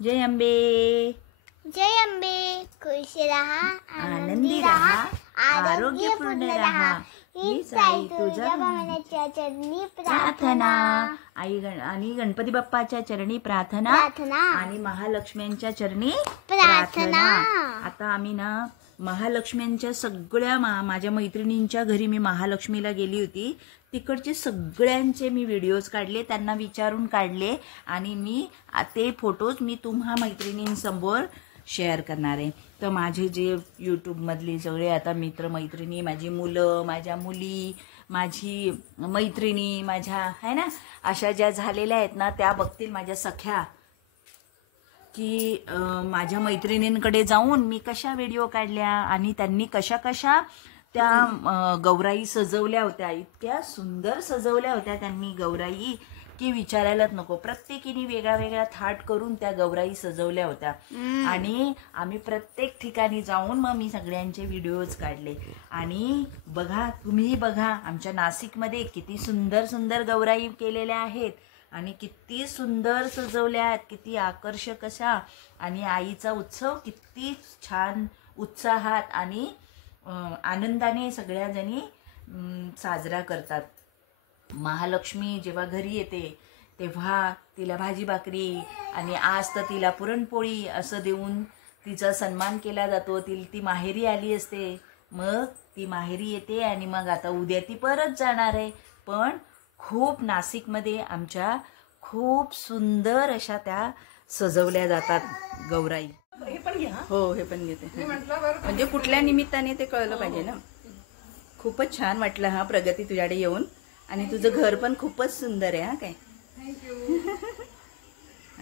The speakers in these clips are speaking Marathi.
जय अंबे. जय अंबे. खुश रहा, आनंदी रहा, आरोग्यपूर्ण रहा. हीच आई तुझ्या भवानीच्या चरणी प्रार्थना. आई आणि गणपती बाप्पाच्या चरणी प्रार्थना प्रार्थना आणि महालक्ष्म्यांच्या चरणी प्रार्थना. आता आम्ही ना महालक्ष्म्यांच्या सगळ्या माझ्या मैत्रिणींच्या घरी मी महालक्ष्मीला गेली होती. तिकडचे सगळ्यांचे मी व्हिडिओज काढले, त्यांना विचारून काढले आणि मी ते फोटोज मी तुम्हा मैत्रिणींसमोर शेअर करणार आहे. तर माझे जे यूट्यूबमधले सगळे आता मित्रमैत्रिणी, माझी मुलं, माझ्या मुली, माझी मैत्रिणी, माझ्या आहे ना अशा ज्या झालेल्या आहेत ना त्या बघतील माझ्या सख्या की माझ्या मैत्रिणींकडे जाऊन मी कशा व्हिडिओ काढल्या आणि त्यांनी कशा कशा त्या गौराई सजवल्या होत्या. इतक्या सुंदर सजवल्या होत्या त्यांनी गौराई की विचारायलाच नको. प्रत्येकीने वेगळा वेगळा थाट करून त्या गौराई सजवल्या होत्या आणि आम्ही प्रत्येक ठिकाणी जाऊन मग मी सगळ्यांचे व्हिडिओज काढले. आणि बघा, तुम्हीही बघा आमच्या नाशिकमध्ये किती सुंदर सुंदर गौराई केलेल्या आहेत आणि किती सुंदर सजवल्या आहेत, किती आकर्षक अशा. आणि आईचा उत्सव किती छान उत्साहात आणि आनंदाने सगळ्याजणी साजरा करतात. महालक्ष्मी जेव्हा घरी येते तेव्हा तिला भाजी भाकरी आणि आज तर तिला पुरणपोळी असं देऊन तिचा सन्मान केला जातो. ती माहेरी आली असते, मग ती माहेरी येते आणि मग आता उद्या ती परत जाणार आहे. पण खूप नाशिकमध्ये आमच्या खूप सुंदर अशा त्या सजवल्या जातात गौराई. हो, हे पण घेते म्हणजे कुठल्या निमित्ताने ते कळलं पाहिजे ना. खूपच छान वाटलं हा प्रगती तुझ्याकडे येऊन. आणि तुझं घर पण खूपच सुंदर आहे. हा काय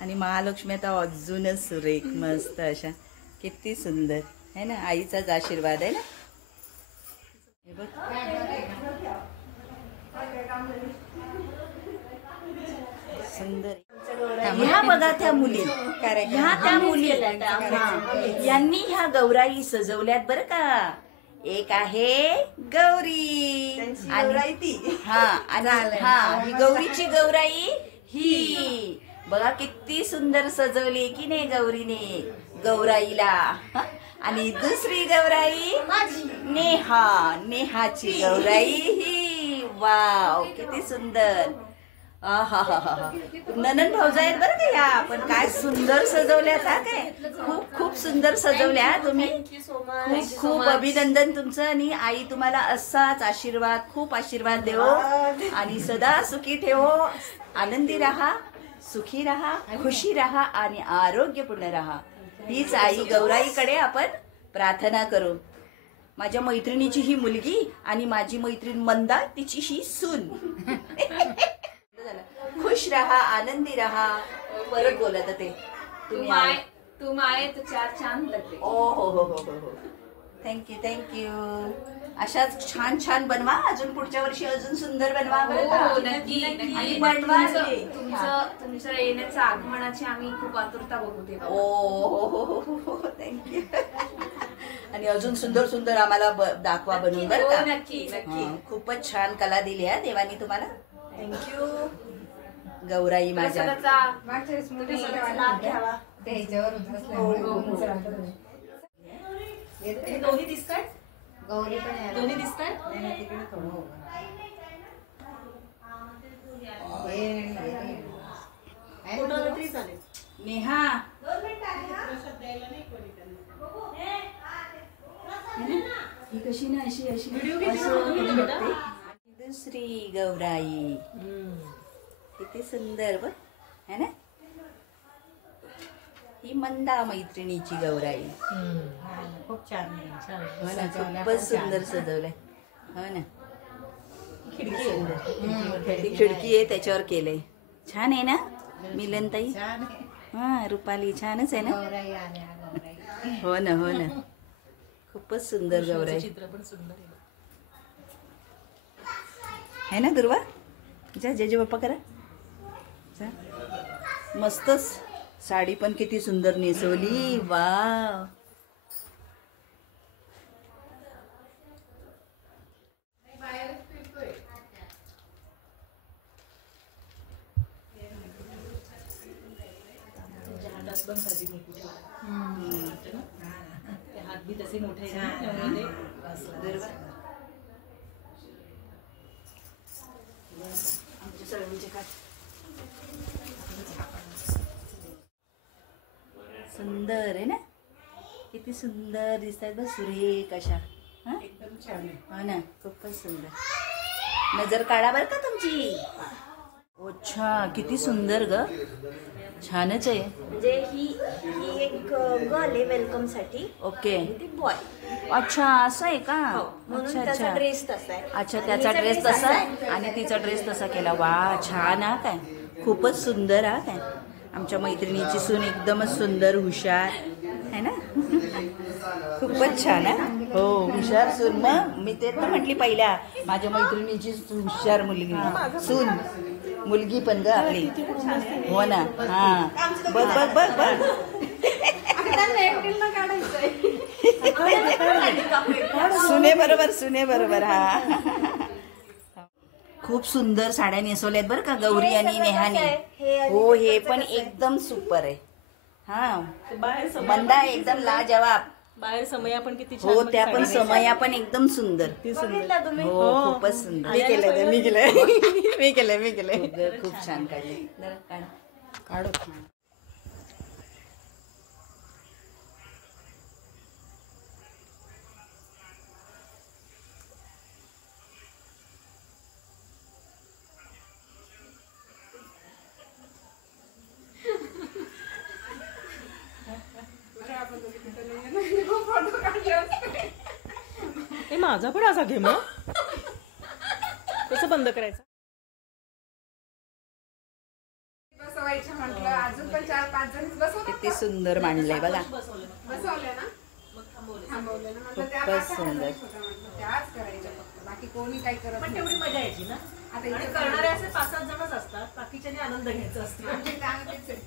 आणि महालक्ष्मी आता अजूनच सुरेख मस्त अशा किती सुंदर आहे ना. आईचाच आशीर्वाद आहे ना. हे बघ सुंदर. ह्या बघा त्या मुली, ह्या त्या मुली यांनी ह्या गौराई सजवल्यात बरं का. एक आहे गौरी आणि ही गौरीची गौराई ही बघा किती सुंदर सजवली की नाही गौरीने गौराईला. आणि दुसरी गौराई नेहाची गौराई ही. वाव, किती सुंदर. ननंद भाऊजा आहेत बरं का या. पण काय सुंदर सजवल्या था काय. खूप खूप सुंदर सजवल्या तुम्ही. खूप खूप अभिनंदन तुमचं. आणि आई तुम्हाला असाच आशीर्वाद, खूप आशीर्वाद देवो आणि सदा सुखी ठेवो. आनंदी राहा, सुखी राहा, खुशी राहा आणि आरोग्यपूर्ण राहा. हीच आई गौराईकडे आपण प्रार्थना करू. माझ्या मैत्रिणीची ही मुलगी आणि माझी मैत्रीण मंदा तिची ही सून. खुश रहा, आनंदी रहा. परत बोलत ते तुम आए तो चार चांद लगते. ओ हो हो हो हो. Thank you thank you. अशाच छान छान बनवा. अजून पुढच्या वर्षी अजून सुंदर बनवा. नक्की आणि बनवा. तुमच्या येण्याच्या आगमनाची आम्ही खूप आतुरता बघू. ओ हो हो हो. थँक्यू. आणि अजून सुंदर सुंदर आम्हाला दाखवा बनवून बरं का. नक्की नक्की. खूपच छान कला दिली आहे देवानी तुम्हाला. थँक्यू गौराई माझ्या. दोन्ही दिसतात. गौरी पण दोन्ही दिसतात. नेहा ही कशी ना अशी अशी दुसरी गौराई किती सुंदर बघ है ना. ही मंदा मैत्रिणीची गौराई. खूप छान. हो ना, खूपच सुंदर सजवलंय. हो ना, खिडकी आहे त्याच्यावर केलंय. छान आहे ना मिलनताई. हा, रुपाली छानच आहे ना. हो ना हो ना, खूपच सुंदर गौराई. चित्र पण सुंदर आहे ना दुर्वा. जा जेजे बाप्पा करा. मस्तच साडी पण किती सुंदर नेसवली. वाव. हात बी तसे मोठे त्यामुळे आमच्या सर्वांचे काय सुंदर आहे ना, किती सुंदर दिसतात बघ, सुरेख अशा. एकदम छान आहे. हो ना, खूपच सुंदर. नजर काढा बरं का तुमची. अच्छा, किती सुंदर ग, छानच आहे. म्हणजे ही एक गर्ल आहे वेलकम साठी. ओके, ती बॉय. अच्छा असं आहे का. म्हणून अच्छा त्याचा अच्छा ड्रेस तसा आहे. अच्छा, त्याचा ड्रेस तसा आणि तिचा ड्रेस तसा केला. वा, छान हा काय, खूपच सुंदर हा काय. आमच्या मैत्रिणीची सून एकदमच सुंदर, हुशार है ना. खूपच छान आहे. हो, हुशार सून. मग मी ते तर म्हटली पहिल्या, माझ्या मैत्रिणीची हुशार मुलगी सून, मुलगी पण ग आपली. हो ना. हा, बघ बघ बघ बघ. सुने बरोबर, सुने बरोबर. हा, खूप सुंदर साड्या नेसवल्यात बरं का गौरी आणि नेहाने. हो, हे पण एकदम सुपर आहे. हा, बंदा एकदम लाजवाब. बाहेर समया पण किती हो, त्या पण समया पण एकदम सुंदर. तुम्ही. हो, खूपच सुंदर. मी केलं मी केलंय. खूप छान काढले. काढू. हे माझा पण असा घे मग. कसं बंद करायचं. बसवायचं म्हटलं, अजून पण 4-5 जण बसवतात. किती सुंदर मांडलंय बघा. बसवले ना, थांबवले ना, म्हटलं त्या खूपच सुंदर. त्याच करायच्या फक्त, बाकी कोणी काही करत पण नाही. तेवढी मजा यायची ना. आता इथे करणारे असे 5-7 जणच असतात, बाकीच्याने आनंद घ्यायचा असतो. आमच्या इथे आम्ही तेच आहे.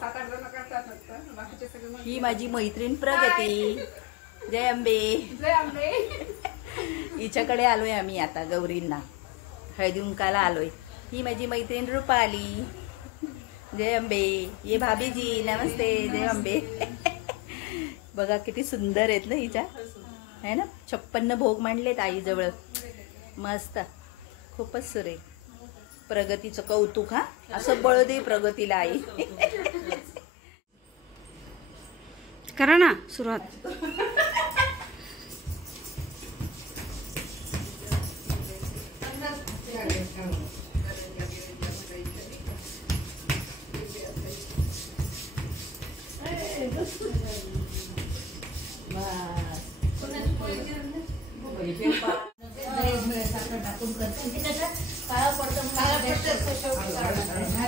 7-8 जण करतात फक्त, बाकीचे सगळे मग ही माझी मैत्रीण प्रगती. जय अंबे. जय आंबे. हिच्याकडे आलोय आम्ही आता गौरींना हळदी कुंकाला आलोय. ही माझी मैत्रीण रुपाली. जय अंबे. ये भाभीजी, नमस्ते. जय अंबे. बघा किती सुंदर आहेत ना हिच्या, है ना. 56 भोग मांडलेत आईजवळ. मस्त, खूपच सुरेख. प्रगतीचं कौतुक. हा, असं बळ दे प्रगतीला आई. करा ना सुरुवात.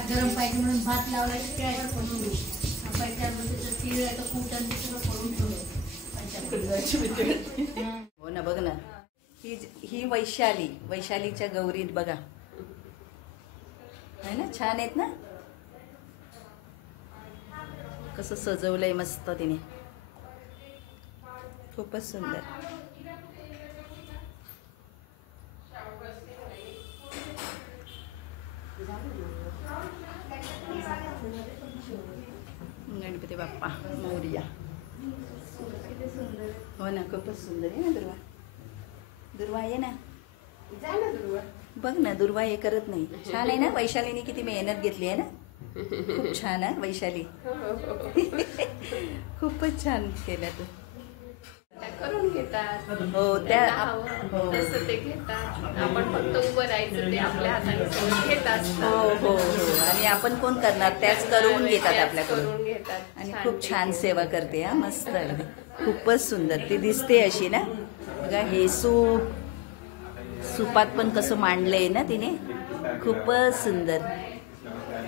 गरम पाहिजे म्हणून भात लावला. हो ना, बघ ना. ही वैशालीच्या गौरीत बघा, है ना, छान आहेत ना. कसं सजवलंय मस्त तिने, खूपच सुंदर. गणपती बाप्पा मोरया. हो ना, खूपच सुंदर आहे ना. दुर्वा आहे ना. बघ ना, दुर्वा हे करत नाही. छान आहे ना. वैशालीने किती मेहनत घेतली आहे ना. खूप छान आहे वैशाली. खूपच छान केलं तू. करून घेतात. हो, त्या तसं ते घेतात. आपण फक्त उभं राहायचं, ते आपल्या हाताने सगळं घेतात. हो हो हो. आणि आपण कोण करणार, त्याच करून घेतात आपल्याकडून. करून घेतात. आणि खूप छान सेवा करते. हा, मस्त अगदी. खूपच सुंदर ती दिसते अशी ना. बघा, हे सूपात पण कसं मांडलंय ना तिने. खूपच सुंदर.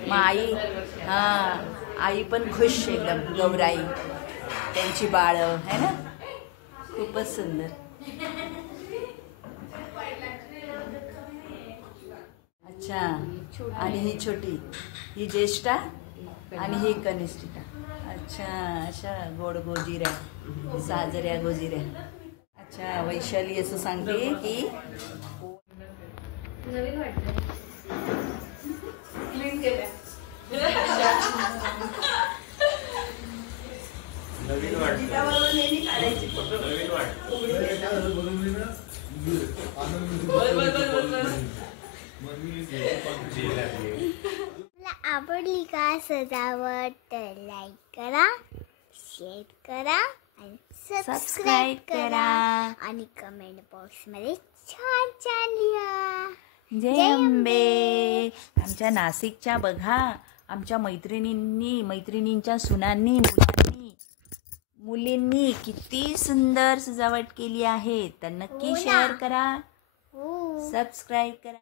मग आई पण खुश एकदम. गौराई, त्यांची बाळ है ना. खूपच सुंदर. अच्छा, आणि ही छोटी, ही ज्येष्ठा आणि ही कनिष्ठिका. अच्छा, अशा गोड गोजिऱ्या, साजऱ्या गोजिऱ्या. अच्छा, वैशाली असं सांगते की नवीन वाटतं. क्लीन केलं. आवडली का सजावट तर लाईक करा, शेअर करा आणि सबस्क्राईब करा आणि कमेंट बॉक्स मध्ये छान छान लिहा. जय अंबे. आमच्या नाशिकच्या बघा, आमच्या मैत्रिणींच्या सुनांनी, मुलींनी किती सुंदर सजावट केली आहे. तर नक्की शेअर करा, सबस्क्राईब करा.